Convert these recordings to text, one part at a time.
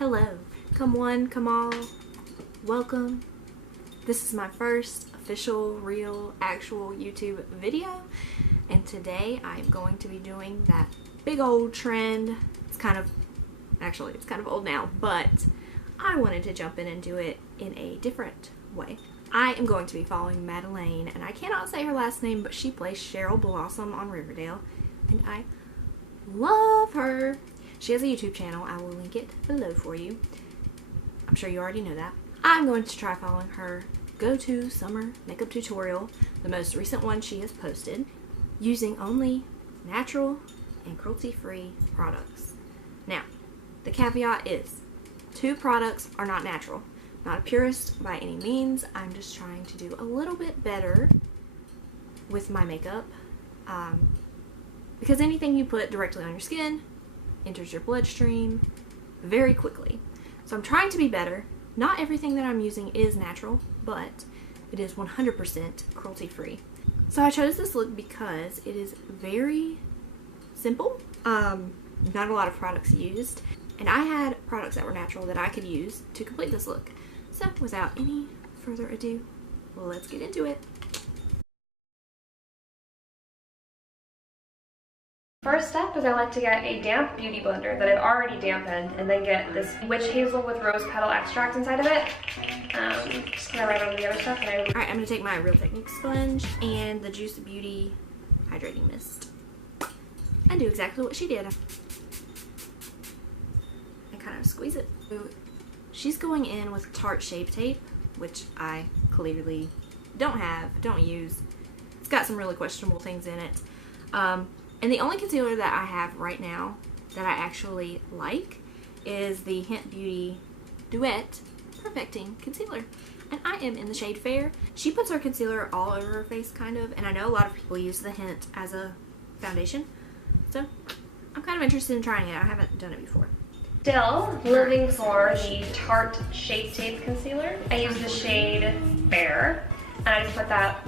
Hello, come one, come all, welcome. This is my first official, real, actual YouTube video, and today I'm going to be doing that big old trend. It's kind of old now, but I wanted to jump in and do it in a different way. I am going to be following Madelaine, and I cannot say her last name, but she plays Cheryl Blossom on Riverdale, and I love her. She has a YouTube channel. I will link it below for you. I'm sure you already know that. I'm going to try following her go-to summer makeup tutorial, the most recent one she has posted, using only natural and cruelty-free products. Now, the caveat is, 2 products are not natural. Not a purist by any means. I'm just trying to do a little bit better with my makeup, because anything you put directly on your skin enters your bloodstream very quickly. So I'm trying to be better. Not everything that I'm using is natural, but it is 100% cruelty-free. So I chose this look because it is very simple. Not a lot of products used, and I had products that were natural that I could use to complete this look. So without any further ado, let's get into it. First step is I like to get a damp beauty blender that I've already dampened, and then get this witch hazel with rose petal extract inside of it. Just gonna write on the other stuff. Alright, I'm gonna take my Real Technique sponge and the Juice Beauty Hydrating Mist and do exactly what she did. And kind of squeeze it. She's going in with Tarte Shape Tape, which I clearly don't use. It's got some really questionable things in it. And the only concealer that I have right now that I actually like is the Hynt Beauty Duet Perfecting Concealer. And I am in the shade Fair. She puts her concealer all over her face, kind of, and I know a lot of people use the Hynt as a foundation. So I'm kind of interested in trying it. I haven't done it before. Still living for the Tarte Shape Tape Concealer. I use the shade Fair, and I just put that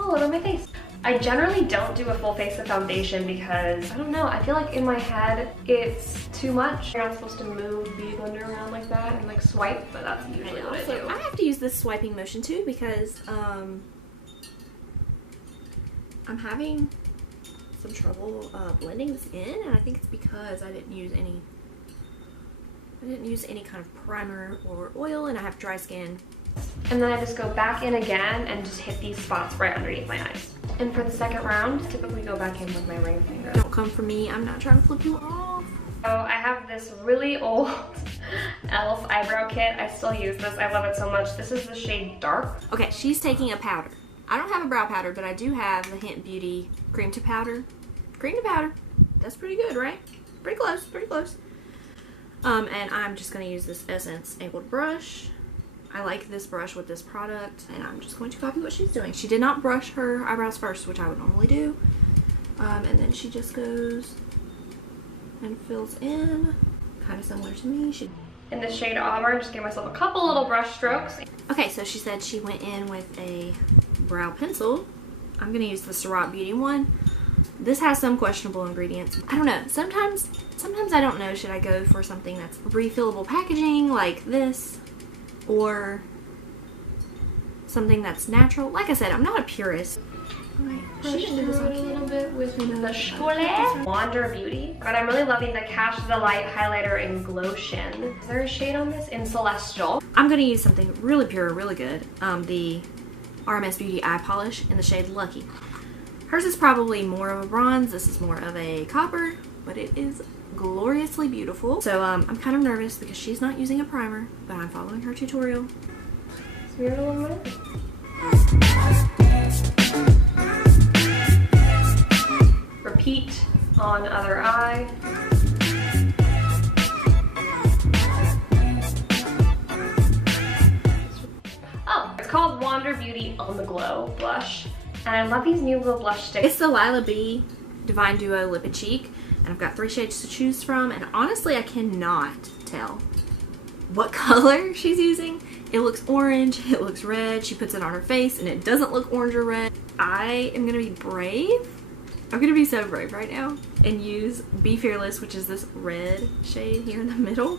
all over my face. I generally don't do a full face of foundation because, I don't know, I feel like in my head it's too much. You're not supposed to move beauty blender around like that and like swipe, but that's usually what I do. I have to use this swiping motion too because I'm having some trouble blending this in, and I think it's because I didn't use any kind of primer or oil, and I have dry skin. And then I just go back in again and just hit these spots right underneath my eyes. And for the second round, typically go back in with my ring finger. Don't come for me, I'm not trying to flip you off. So I have this really old e.l.f. eyebrow kit. I still use this, I love it so much. This is the shade Dark. Okay, she's taking a powder. I don't have a brow powder, but I do have the Hynt Beauty Cream to Powder. Cream to powder, that's pretty good, right? Pretty close, pretty close. And I'm just gonna use this Essence angled brush. I like this brush with this product, and I'm just going to copy what she's doing. She did not brush her eyebrows first, which I would normally do. And then she just goes and fills in, kind of similar to me. In the shade Auburn, just give myself a couple little brush strokes. Okay, so she said she went in with a brow pencil. I'm gonna use the Surratt Beauty one. This has some questionable ingredients. I don't know, sometimes I don't know, should I go for something that's refillable packaging like this, or something that's natural? Like I said, I'm not a purist. She can do this a little bit with the Wander Beauty. But I'm really loving the Cash the Light highlighter in Glotion. Is there a shade on this? In Celestial. I'm gonna use something really pure, really good. The RMS Beauty Eye Polish in the shade Lucky. Hers is probably more of a bronze. This is more of a copper, but it is gloriously beautiful. So I'm kind of nervous because she's not using a primer, but I'm following her tutorial. Smear it a little bit. Repeat on other eye. Oh, it's called Wander Beauty On The Glow blush, and I love these new little blush sticks. It's the Lilah B Divine Duo Lip and Cheek. And I've got 3 shades to choose from, and honestly I cannot tell what color she's using. It looks orange, it looks red, she puts it on her face and it doesn't look orange or red. I am gonna be brave. I'm gonna be so brave right now and use Be Fearless, which is this red shade here in the middle.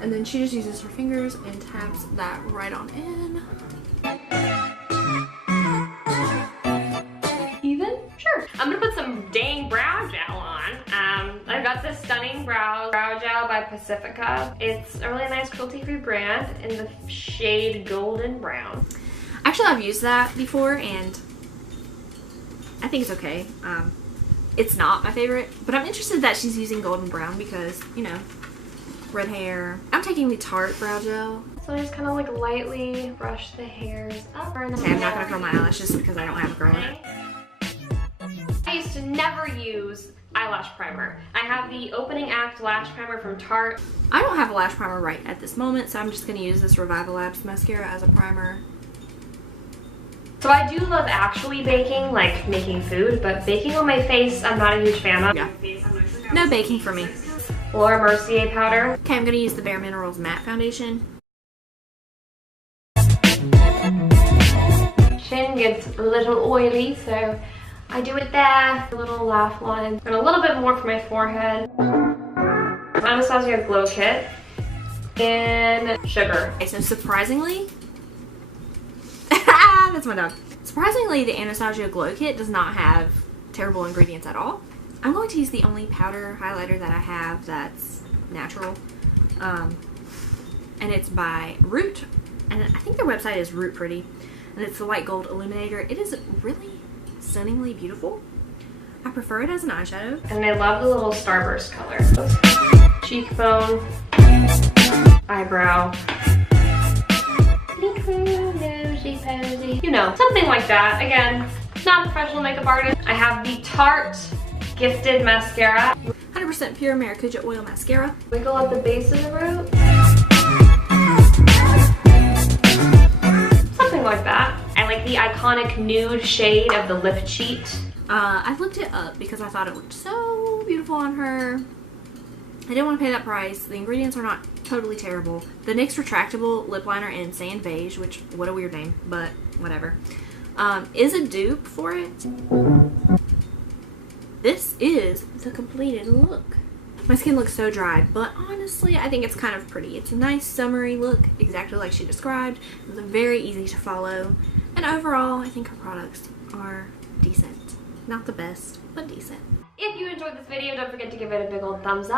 And then she just uses her fingers and taps that right on in. Even? Sure. I'm gonna put some dang brow gel on. I've got this stunning brow gel by Pacifica. It's a really nice cruelty-free brand in the shade Golden Brown. Actually, I've used that before and I think it's okay. It's not my favorite, but I'm interested that she's using Golden Brown because, you know, red hair. I'm taking the Tarte brow gel. So I just kind of like lightly brush the hairs up. Okay, I'm not gonna curl my eyelashes because I don't have a curler. I used to never use eyelash primer. I have the Opening Act Lash Primer from Tarte. I don't have a lash primer right at this moment, so I'm just gonna use this Reviva Labs mascara as a primer. So I do love actually baking, like making food, but baking on my face, I'm not a huge fan of. Yeah. No baking for me. Laura Mercier powder. Okay, I'm gonna use the Bare Minerals matte foundation. Chin gets a little oily, so I do it there. A little laugh line. And a little bit more for my forehead. Anastasia Glow Kit. And sugar. Okay, so surprisingly, that's my dog. Surprisingly, the Anastasia Glow Kit does not have terrible ingredients at all. I'm going to use the only powder highlighter that I have that's natural. And it's by Root. And I think their website is Root Pretty. And it's the White Gold Illuminator. It is really stunningly beautiful. I prefer it as an eyeshadow. And I love the little starburst color. Cheekbone. Eyebrow. Nosy posy. You know, something like that. Again, not a professional makeup artist. I have the Tarte Gifted Mascara. 100% pure Maracuja oil mascara. Wiggle at the base of the root. Something like that. I like the iconic nude shade of the lip cheat. I looked it up because I thought it looked so beautiful on her. I didn't want to pay that price. The ingredients are not totally terrible. The NYX Retractable Lip Liner in Sand Beige, which, what a weird name, but whatever, is a dupe for it. This is the completed look. My skin looks so dry, but honestly, I think it's kind of pretty. It's a nice summery look, exactly like she described. It's very easy to follow. And overall, I think her products are decent. Not the best, but decent. If you enjoyed this video, don't forget to give it a big old thumbs up.